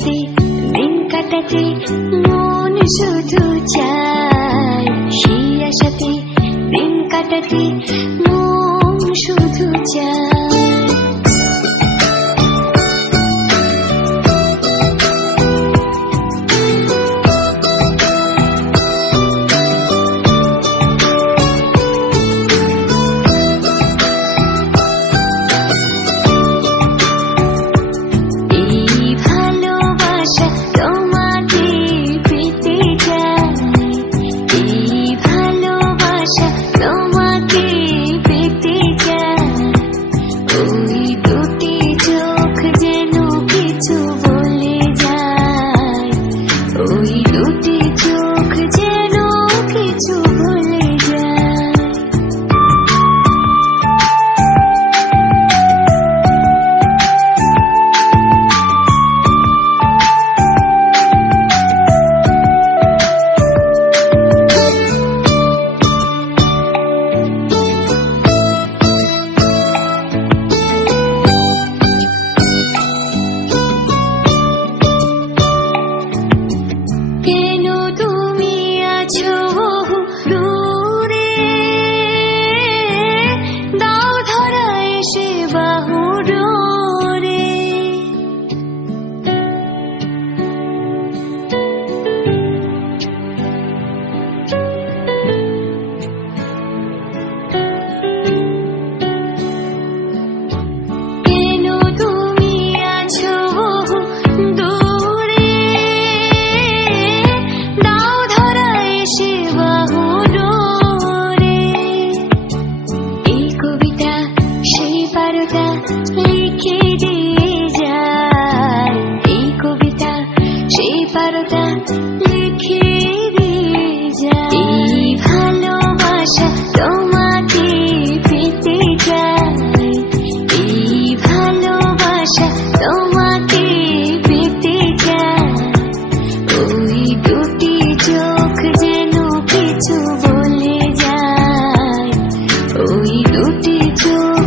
আশাতে দিন কাটাতে মন শুধু চায়, সেই আশাতে দিন কাটাতে মন শুধু চায়। লিখে দিয়ে যায় এই কবিতা, সেই পারোটা লিখে দিয়ে যায়। এই ভালোবাসা তোমাকে পেতে চাই, এই ভালোবাসা তোমাকে পেতে চাই। ওই দুটি চোখ যেন কিছু বলে যায়, ওই দুটি চোখ